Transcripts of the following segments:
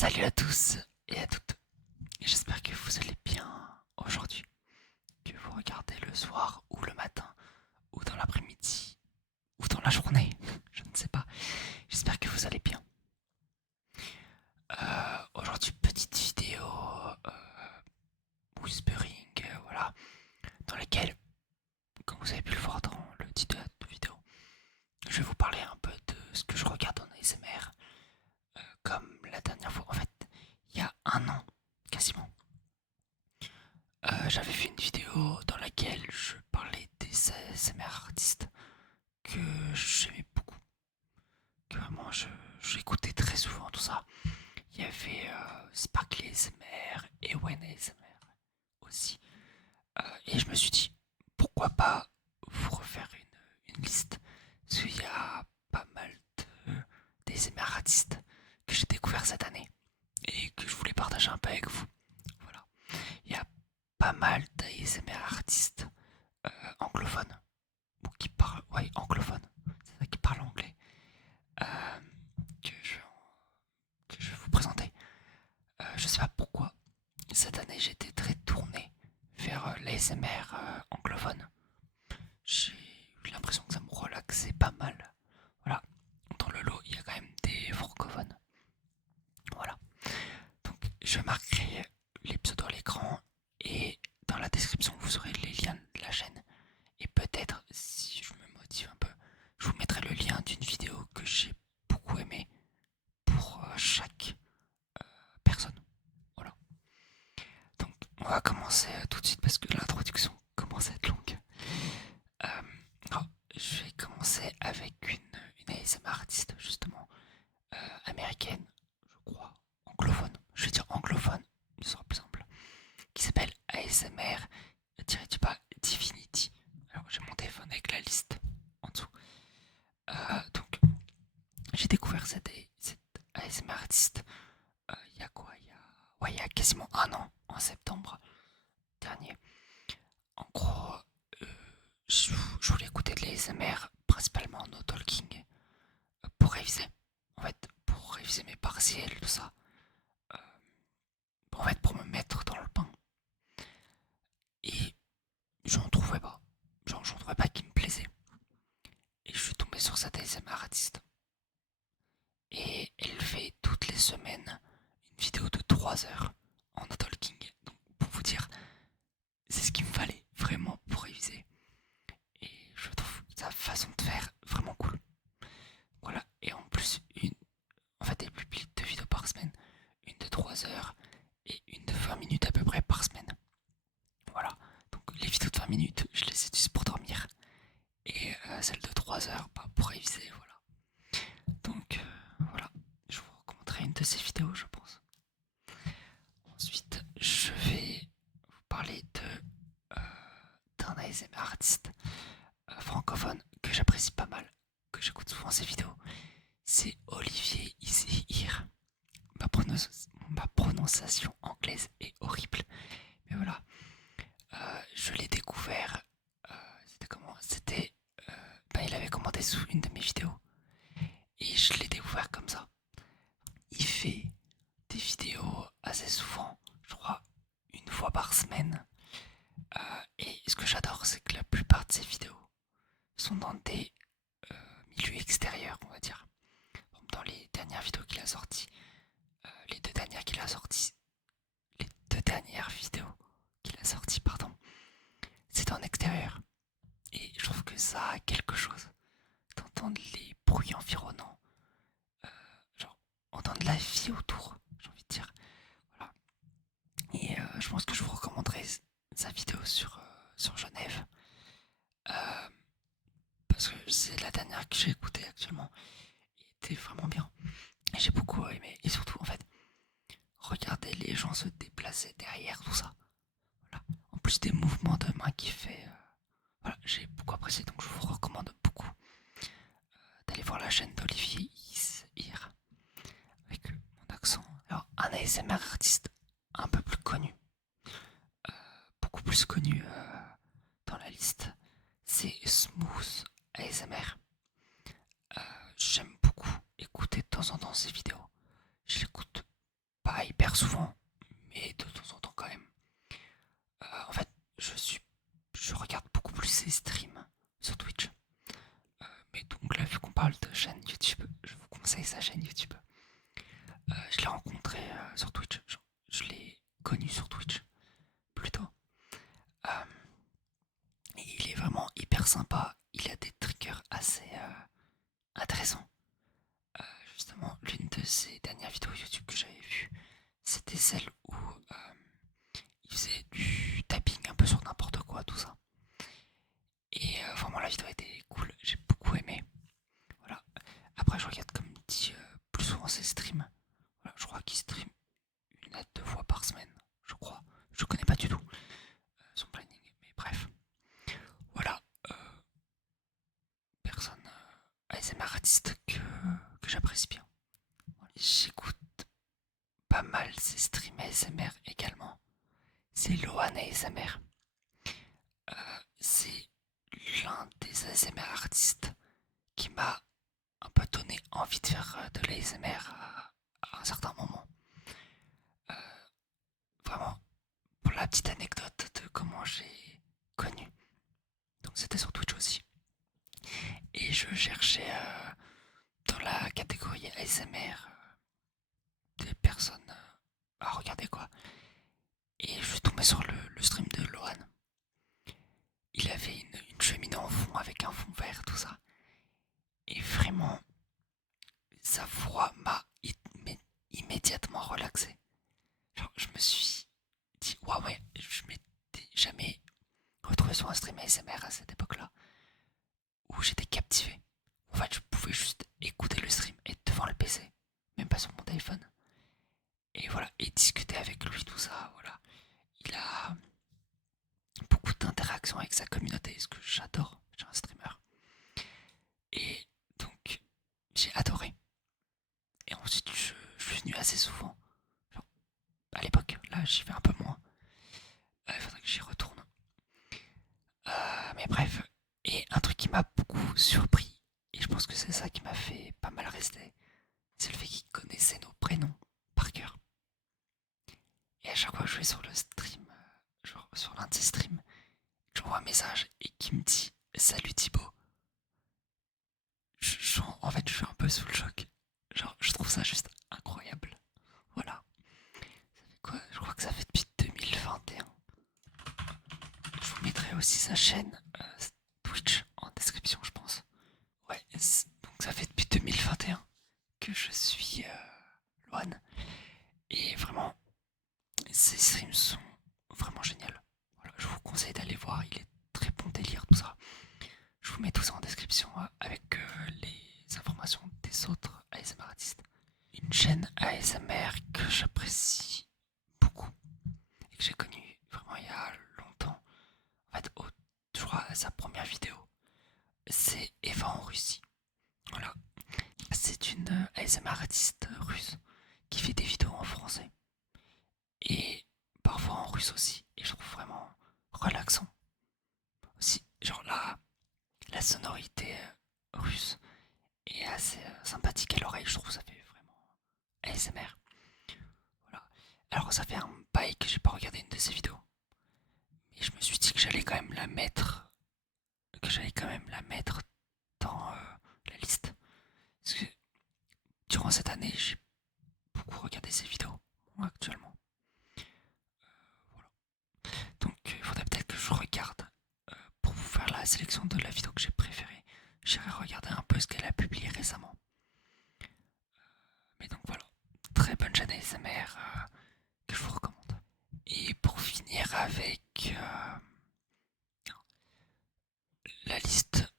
Salut à tous et à toutes. J'espère que vous allez bien aujourd'hui, que vous regardez le soir ou le matin ou dans l'après-midi ou dans la journée, je ne sais pas. J'espère que vous allez bien. Aujourd'hui, petite vidéo whispering, voilà, dans laquelle, comme vous avez pu le voir dans le titre de la vidéo, je vais vous parler un peu de ce que je regarde en ASMR, comme la dernière fois, en fait, il y a un an, quasiment. J'avais fait une vidéo dans laquelle je parlais des ASMR artistes que j'aimais beaucoup, que vraiment j'écoutais très souvent tout ça. Il y avait Sparkly ASMR et Wayne ASMR aussi. Et je me suis dit, pourquoi pas vous refaire une liste, parce qu'il y a pas mal d'ASMR artistes que j'ai découvert cette année et que je voulais partager un peu avec vous. Voilà. Il y a pas mal d'ASMR artistes anglophones ou qui parlent, ouais, anglophones, c'est ça, qui parlent anglais, euh, que, je, que je vais vous présenter. Je sais pas pourquoi cette année j'ai été très tourné vers l'ASMR anglophone. J'ai eu l'impression que ça me relaxait pas mal. Voilà, dans le lot il y a quand même des francophones. Voilà, donc je marquerai les pseudos à l'écran et dans la description vous aurez les liens de la chaîne. Et peut-être, si je me motive un peu, je vous mettrai le lien d'une vidéo que j'ai beaucoup aimé pour chaque personne. Voilà. Donc, on va commencer tout de suite parce que l'introduction commence à être longue. Euh, alors, je vais commencer avec une ASMR artiste, justement, américaine, je crois, anglophone. Je vais dire anglophone, ce sera plus simple. Qui s'appelle ASMR du bas Divinity. Alors, j'ai mon téléphone avec la liste en dessous. Donc, j'ai découvert cette ASMR artiste il y a quoi ouais, il y a quasiment un an, en septembre dernier. En gros, euh, je voulais écouter de l'ASMR, principalement no talking, pour réviser. En fait, pour réviser mes partiels, tout ça. Euh, en fait, pour me mettre dans le bain. Et j'en trouvais pas. Genre, j'en trouvais pas qui me plaisait. Et je suis tombé sur cette ASMR artiste. Et elle fait toutes les semaines une vidéo de 3 heures en no talking. Donc, pour vous dire, c'est ce qu'il me fallait vraiment pour réviser. Et je trouve sa façon de faire vraiment cool. Voilà. Et en plus, en fait, elle publie 2 vidéos par semaine. Une de 3 heures et une de 20 minutes à peu près par semaine. Voilà. Donc les vidéos de 20 minutes, je les utilise pour dormir. Et celle de 3 heures, bah, pour réviser. Voilà. Donc voilà. Je vous recommanderai une de ces vidéos, je pense. Ensuite, je vais vous parler d'un ASMR artiste francophone que j'apprécie pas mal, que j'écoute souvent ses vidéos. C'est Olivier Iséhir. Ma prononciation anglaise est horrible. Mais voilà, je l'ai découvert. C'était comment C'était. Il avait commenté sous une de mes vidéos. Et je l'ai découvert comme ça. Il fait des vidéos assez souvent, je crois, une fois par semaine. Et ce que j'adore, c'est que la plupart de ses vidéos sont dans des milieux extérieurs, on va dire. Dans les dernières vidéos qu'il a sorties, les deux dernières qu'il a sorties, les deux dernières vidéos qu'il a sorties, pardon, c'est en extérieur. Et je trouve que ça a quelque chose d'entendre les bruits environnants, genre entendre la vie autour, j'ai envie de dire. Voilà. Et je pense que je vous recommanderais sa vidéo sur Genève. Euh, Parce que c'est la dernière que j'ai écoutée actuellement. Il était vraiment bien. Et j'ai beaucoup aimé. Et surtout, en fait, regardez les gens se déplacer derrière tout ça. Voilà. En plus des mouvements de main qu'il fait. Voilà, j'ai beaucoup apprécié. Donc je vous recommande beaucoup d'aller voir la chaîne d'Olivier Isir avec mon accent. Alors, un ASMR artiste un peu plus connu, beaucoup plus connu dans la liste, c'est Smooth ASMR. J'aime beaucoup écouter de temps en temps ses vidéos. Je l'écoute pas hyper souvent, mais de temps en temps quand même. En fait, je suis, je regarde beaucoup plus ses streams sur Twitch. Mais donc là, vu qu'on parle de chaîne YouTube, je vous conseille sa chaîne YouTube. Je l'ai rencontré sur Twitch. Je l'ai connu sur Twitch plutôt. Euh, et il est vraiment hyper sympa. Il a des triggers assez intéressants. Euh, Justement, l'une de ses dernières vidéos YouTube que j'avais vues, c'était celle où il faisait du tapping un peu sur n'importe quoi, tout ça. Et vraiment, la vidéo était cool. J'ai beaucoup aimé. Voilà. Après, je regarde comme dit plus souvent ses streams. Voilà, je crois qu'il stream une à deux fois par semaine, je crois. Je connais pas du tout son planning, mais bref. Voilà, personne ASMR artiste que j'apprécie bien. Voilà. J'écoute pas mal ses streams ASMR également. C'est Lohan ASMR. C'est l'un des ASMR artistes qui m'a un peu donné envie de faire de l'ASMR à un certain moment. Euh, Vraiment, pour la petite anecdote de comment j'ai connu. Donc c'était sur Twitch aussi. Et je cherchais dans la catégorie ASMR des personnes à regarder quoi. Et je suis tombé sur le stream de Lohan. Il avait une cheminée en fond avec un fond vert, tout ça. Et vraiment, sa voix m'a immédiatement relaxé. Genre, je me suis dit, waouh, ouais, je m'étais jamais retrouvé sur un stream ASMR à cette époque-là, où j'étais captivé. En fait, je pouvais juste écouter le stream et devant le PC, même pas sur mon téléphone. Et voilà, et discuter avec lui, tout ça, voilà. Il a beaucoup d'interactions avec sa communauté, ce que j'adore chez un streamer. Et donc, j'ai adoré. Et ensuite, je suis venu assez souvent. Genre, à l'époque, là, j'y vais un peu moins. Il faudrait que j'y retourne. Mais bref, et un truc qui m'a beaucoup surpris, et je pense que c'est ça qui m'a fait pas mal rester, c'est le fait qu'il connaissait nos prénoms par cœur. Et à chaque fois que je vais sur le stream, genre sur l'un de ses streams, j'envoie un message et qui me dit Salut Thibaut. En fait, je suis un peu sous le choc. Genre, je trouve ça juste incroyable. Voilà. Ça fait quoi? Je crois que ça fait depuis 2021. Je vous mettrai aussi sa chaîne Twitch en description, je pense. Ouais, donc ça fait depuis 2021 que je suis Loan. Et vraiment, ses streams sont vraiment géniaux. Voilà, je vous conseille d'aller voir, il est très bon délire, tout ça. Je vous mets tout ça en description avec les informations des autres ASMR artistes. Une chaîne ASMR que j'apprécie beaucoup et que j'ai connue vraiment il y a longtemps. En fait, je crois sa première vidéo, c'est Eva en Russie. Voilà. C'est une ASMR artiste russe qui fait des vidéos en français et parfois en russe aussi. Et je trouve vraiment relaxant aussi. Genre la sonorité russe est assez sympathique à l'oreille. Je trouve que ça fait vraiment ASMR. Voilà. Alors ça fait un bail que j'ai pas regardé une de ses vidéos, mais je me suis dit que j'allais quand même la mettre dans la liste. Parce que durant cette année, j'ai beaucoup regardé ses vidéos, moi, actuellement. Voilà. Donc il faudrait peut-être que je regarde pour vous faire la sélection de la vidéo que j'ai préférée. J'irai regarder un peu ce qu'elle a publié récemment. Mais donc voilà, très bonne chaîne ASMR que je vous recommande. Et pour finir avec la liste,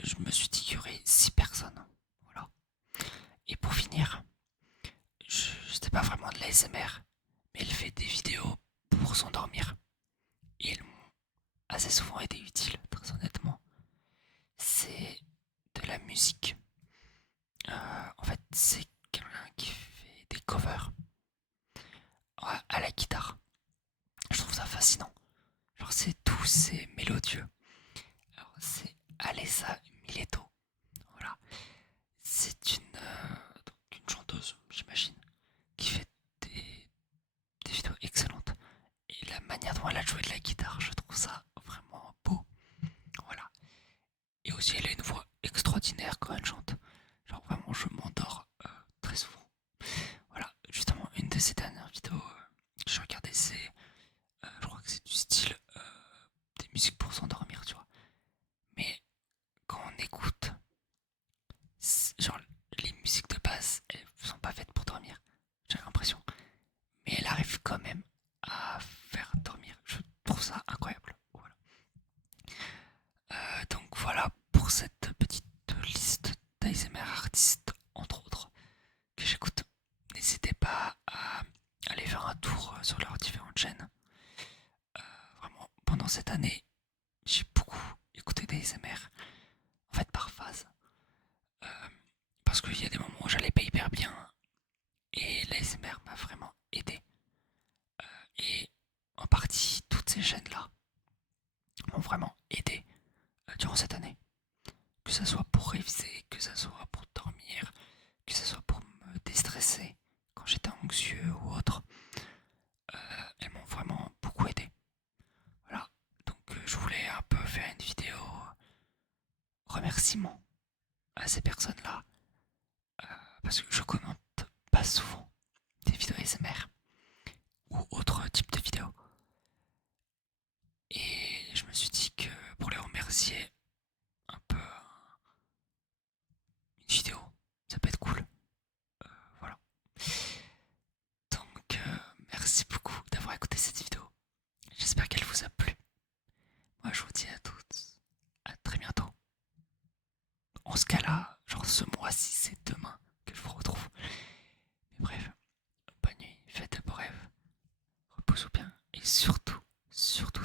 je me suis dit qu'il y aurait 6 personnes. Voilà. Et pour finir, c'était pas vraiment de l'ASMR, mais elle fait des vidéos pour s'endormir. Et elles m'ont assez souvent été utiles, très honnêtement. C'est de la musique. En fait, c'est quelqu'un qui fait des covers à la guitare. Je trouve ça fascinant. Genre, c'est mélodieux. Alors, c'est Alessa Mileto. Voilà. C'est une chanteuse, j'imagine, qui fait comment elle a joué de la guitare, je trouve ça vraiment beau. Voilà. Et aussi, elle a une voix extraordinaire quand elle chante. Genre vraiment, je m'endors très souvent. Voilà, justement, une de ces dernières vidéos que j'ai regardé, c'est, je crois que c'est du style des musiques pour s'endormir, tu vois. Mais quand on écoute, genre les musiques de base, elles sont pas faites pour dormir, j'ai l'impression. Mais elle arrive quand même à faire dormir. Je trouve ça incroyable. Voilà. Donc voilà pour cette petite liste d'ASMR artistes, entre autres, que j'écoute. N'hésitez pas à aller faire un tour sur leurs différentes chaînes. Vraiment, pendant cette année, j'ai beaucoup écouté des ASMR, en fait par phase. Euh, Parce qu'il y a des moments où j'allais pas hyper bien et l'ASMR m'a vraiment aidé. Et en partie, toutes ces chaînes-là m'ont vraiment aidé durant cette année. Que ce soit pour réviser, que ce soit pour dormir, que ce soit pour me déstresser quand j'étais anxieux ou autre. Elles m'ont vraiment beaucoup aidé. Voilà. Donc je voulais un peu faire une vidéo remerciement à ces personnes-là. Parce que je commente pas souvent des vidéos ASMR ou autres types de vidéos. Et je me suis dit que pour les remercier un peu une vidéo, ça peut être cool. Voilà. Donc merci beaucoup d'avoir écouté cette vidéo. J'espère qu'elle vous a plu. Moi je vous dis à toutes à très bientôt. En ce cas-là, genre ce mois-ci, c'est demain que je vous retrouve. Mais bref, bonne nuit, faites de beaux rêves, reposez-vous bien et surtout, surtout